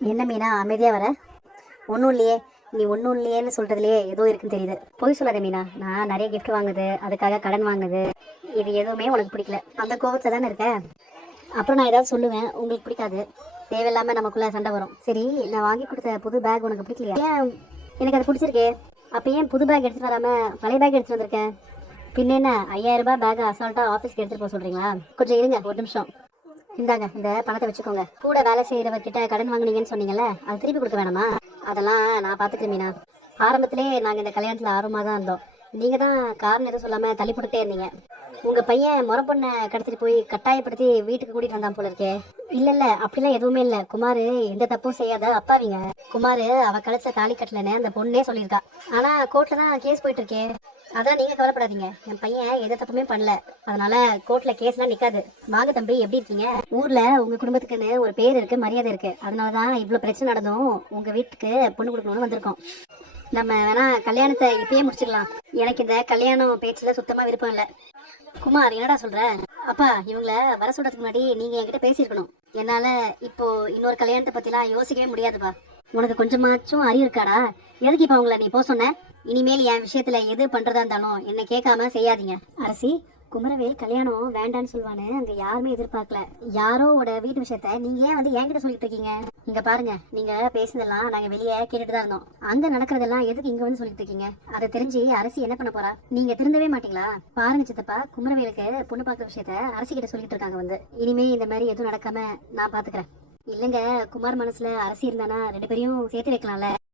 என்ன மீனா அமைதியாக வர? ஒன்றும் இல்லையே. நீ ஒன்றும் இல்லையேன்னு சொல்கிறதுலையே ஏதோ இருக்குன்னு தெரியுது. போய் சொல்லாத மீனா. நான் நிறைய கிஃப்ட் வாங்குது. அதுக்காக கடன் வாங்குது. இது எதுவுமே உனக்கு பிடிக்கல. அந்த கோபத்தில் தானே இருக்க? அப்புறம் நான் ஏதாவது சொல்லுவேன். உங்களுக்கு பிடிக்காது. தேவையில்லாமல் நமக்குள்ளே சண்டை வரும். சரி நான் வாங்கி கொடுத்த புது பேக் உனக்கு பிடிக்கலையா? ஏன்? எனக்கு அது பிடிச்சிருக்கே. அப்போ ஏன் புது பேக் எடுத்துகிட்டு வராமல் பழைய பேக் எடுத்துகிட்டு வந்திருக்கேன் பின்ன என்ன? ஐயாயிரம் ரூபாய் பேக் அசால்ட்டாக ஆஃபீஸ்க்கு எடுத்துகிட்டு போக சொல்கிறீங்களா கொஞ்சம் இருங்க. ஒரு நிமிஷம். இந்தாங்க இந்த பணத்தை வச்சுக்கோங்க. கூட வேலை செய்யறவர்கிட்ட கடன் வாங்குனீங்கன்னு சொன்னீங்கல்ல அது திருப்பி கொடுக்க வேணாமா? அதெல்லாம் நான் பாத்துக்கிறேன் மீனா. ஆரம்பத்திலே நாங்கள் இந்த கல்யாணத்துல ஆர்வமாக தான் இருந்தோம். நீங்க தான் காரணம் எதுவும் சொல்லாம தள்ளி போட்டுட்டே இருந்தீங்க. உங்க பையன் முறை பொண்ணை கடத்திட்டு போய் கட்டாயப்படுத்தி வீட்டுக்கு கூட்டிட்டு வந்தான் போல இருக்கே. இல்ல இல்ல அப்படிலாம் எதுவுமே இல்ல. குமார் எந்த தப்பும் செய்யாத அப்பாவிங்க. குமார் அவ கழிச்ச தாலி கட்டலன்னு அந்த பொண்ணே சொல்லியிருக்கா. ஆனா கோர்ட்ல தான் கேஸ் போயிட்டு இருக்கே. அதான் நீங்க கவலைப்படாதீங்க. என் பையன் எந்த தப்புமே பண்ணல. அதனால கோர்ட்ல கேஸ்லாம் நிக்காது. வாங்க தம்பி எப்படி இருக்கீங்க? ஊர்ல உங்க குடும்பத்துக்குன்னு ஒரு பேர் இருக்கு மரியாதை இருக்கு. அதனாலதான் இவ்வளவு பிரச்சனை நடந்தும் உங்க வீட்டுக்கு பொண்ணு கொடுக்கணும்னு வந்திருக்கோம். நம்ம வேணா கல்யாணத்தை இப்பயே முடிச்சிடலாம். எனக்கு இந்த கல்யாணம் பேச்சுல சுத்தமா விருப்பம் இல்ல. குமார் என்னடா சொல்ற? அப்பா இவங்கள வர சொல்றதுக்கு முன்னாடி நீங்க என்கிட்ட பேசியிருக்கணும். என்னால இப்போ இன்னொரு கல்யாணத்தை பத்திலாம் யோசிக்கவே முடியாதுப்பா. உனக்கு கொஞ்சமாச்சும் அறிவு இருக்காடா? எதுக்கு இப்ப அவங்கள நீ போ சொன்ன? இனிமேல் என் விஷயத்துல எது பண்றதா இருந்தாலும் என்ன கேட்காம செய்யாதீங்க. அரசி குமரவேல் கல்யாணம் வேண்டான்னு சொல்லுவான்னு அங்க யாருமே எதிர்பார்க்கல. யாரோட வீட்டு விஷயத்த நீங்க ஏன் வந்து என்கிட்ட சொல்லிட்டு இருக்கீங்க? இங்க பாருங்க நீங்க பேசுனதெல்லாம் நாங்க வெளியே கேட்டுட்டு தான் இருந்தோம். அங்க நடக்கிறதெல்லாம் எதுக்கு இங்க வந்து சொல்லிட்டு இருக்கீங்க? அதை தெரிஞ்சு அரசி என்ன பண்ண போறா? நீங்க திருந்தவே மாட்டீங்களா? பாருங்க சித்தப்பா குமரவேலுக்கு பொண்ணு பார்க்குற விஷயத்த அரசி கிட்ட சொல்லிட்டு இருக்காங்க வந்து. இனிமே இந்த மாதிரி எதுவும் நடக்காம நான் பாத்துக்கிறேன். இல்லங்க குமார் மனசுல அரசி இருந்தானா ரெண்டு பேரையும் சேர்த்து வைக்கலாம்ல.